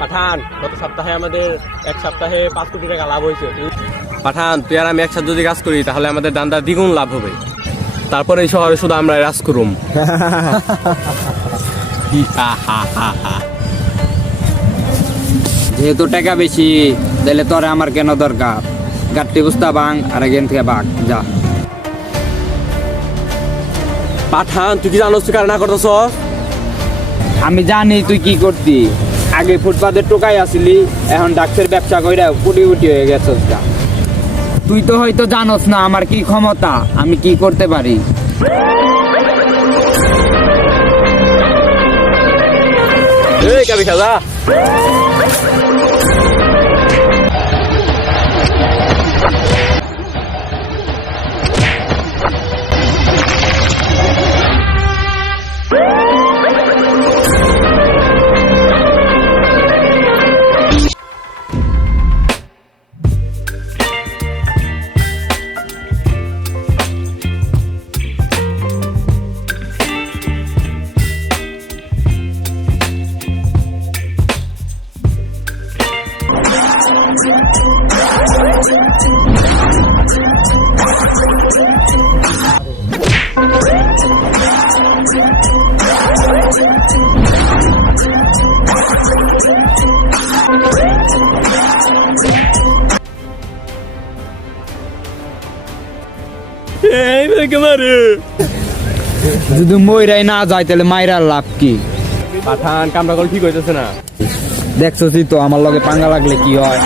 পাঠান, গত সপ্তাহে আমাদের এক সপ্তাহে 5 কোটি টাকা লাভ হয়েছে। পাঠান, তুই আর আমি একসাথে যদি কাজ করি তাহলে আমাদের দান্দা দ্বিগুণ লাভ হবে। তারপরে এই শহরে শুধু আমরা রাজ করুম। যেহেতু টাকা বেশি, তাহলে তোরে আমার কেন দরকার? গাড়ি বুঝতা বাং আর এখান থেকে বাঘ যা। পাঠান, তুই কি জানোস তুই কার না করতেছ? আমি জানি তুই কি করতি। আগে ফুটপাতের টোকাই আসিলি, এখন ডাক্তার ব্যবসা কইরা কোটি কোটি হয়ে গেছস যা। তুই তো হয়তো জানোস না আমার কি ক্ষমতা, আমি কি করতে পারি। এই কাবি খাজা, যদি মইরাই না যায় তাহলে মাইরার লাভ কি? পাঠান কামটা করলে ঠিক হইতেছে না। দেখছসই তো আমার লগে পাঙ্গা লাগলে কি হয়।